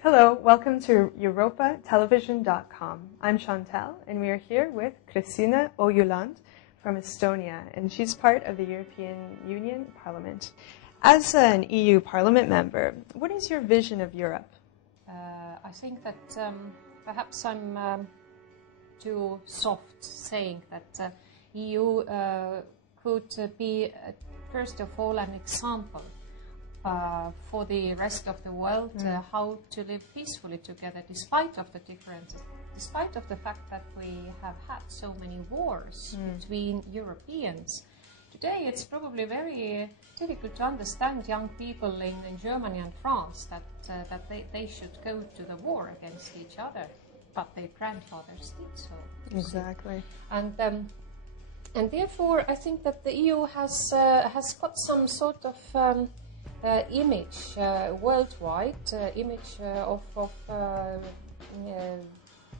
Hello, welcome to EuropaTelevision.com. I'm Chantal, and we are here with Kristiina Ojuland from Estonia, and she's part of the European Union Parliament. As an EU Parliament member, what is your vision of Europe? I think that perhaps I'm too soft saying that EU could be, first of all, an example for the rest of the world, how to live peacefully together despite of the differences, despite of the fact that we have had so many wars between Europeans. Today it's probably very difficult to understand young people in Germany and France that they should go to the war against each other, but their grandfathers did so. Exactly. And therefore I think that the EU has got some sort of image worldwide, image of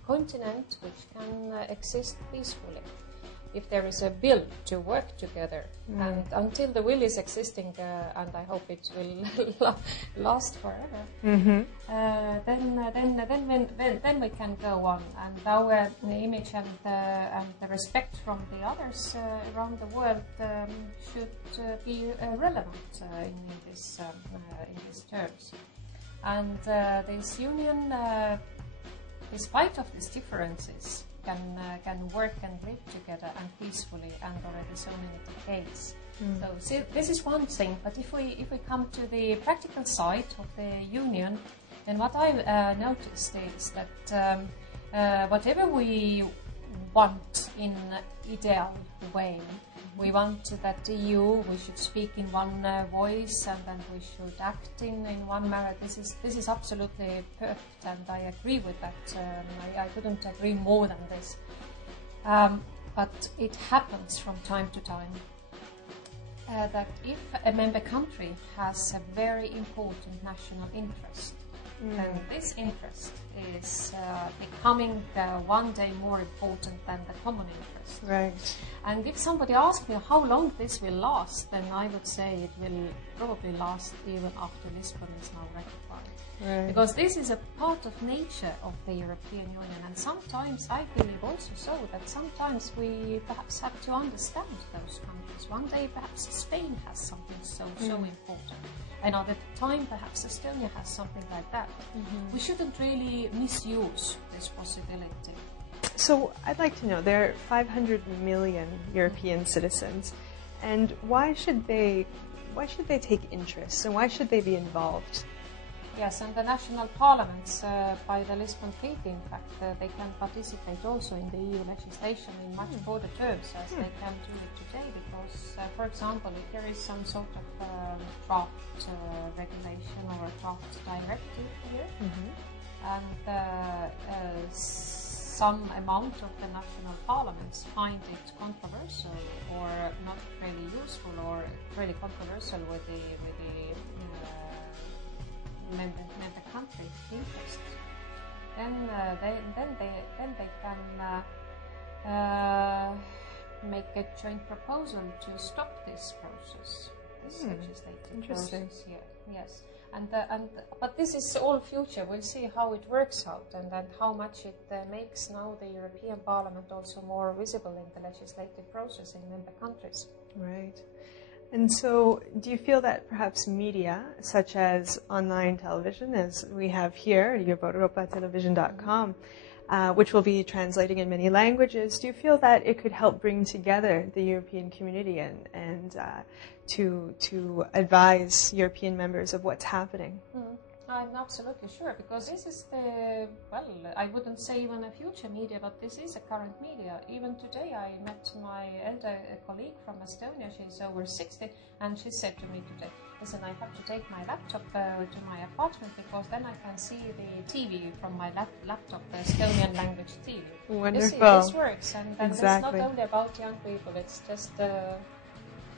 continent which can exist peacefully if there is a will to work together. And until the will is existing, and I hope it will last forever, then we can go on, and our image and the respect from the others around the world should be relevant in these terms. And this union, despite of these differences, can work and live together and peacefully, and already so many decades. So see, this is one thing, but if we come to the practical side of the union, then what I noticed is that whatever we want in ideal way, we want that the EU, we should speak in one voice, and then we should act in one manner. This is absolutely perfect, and I agree with that. I couldn't agree more than this. But it happens from time to time that if a member country has a very important national interest, then this interest is becoming one day more important than the common interest. Right. And if somebody asks me how long this will last, then I would say it will probably last even after Lisbon is now ratified. Right. Because this is a part of nature of the European Union, and sometimes I believe also so that sometimes we perhaps have to understand those countries. One day perhaps Spain has something so important. Another time perhaps Estonia has something like that. We shouldn't really misuse this possibility. So I'd like to know, there are 500 million European citizens, and why should they take interest, and why should they be involved? Yes, and the national parliaments, by the Lisbon Treaty, in fact, they can participate also in the EU legislation in much broader terms as they can do it today, because, for example, if there is some sort of draft regulation or a draft directive here, and some amount of the national parliaments find it controversial or not really useful or really controversial with the member country interests, then they can make a joint proposal to stop this process, this legislative process here. Yes, but this is all future. We'll see how it works out, and how much it makes now the European Parliament also more visible in the legislative process in member countries. Right. And so, do you feel that perhaps media, such as online television, as we have here at EuropaTelevision.com, which will be translating in many languages, do you feel that it could help bring together the European community and to advise European members of what's happening? I'm absolutely sure, because this is the, well, I wouldn't say even a future media, but this is a current media. Even today I met my elder colleague from Estonia, she's over 60, and she said to me today, listen, I have to take my laptop to my apartment, because then I can see the TV from my laptop, the Estonian language TV. Wonderful. You see, this works, and exactly. It's not only about young people, it's just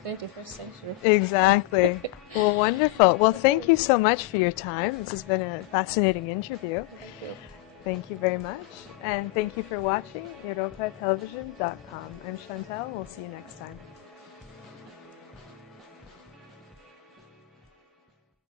21st century. Exactly. Well, wonderful. Well, thank you so much for your time. This has been a fascinating interview. Thank you. Thank you very much. And thank you for watching EuropaTelevision.com. I'm Chantal. We'll see you next time.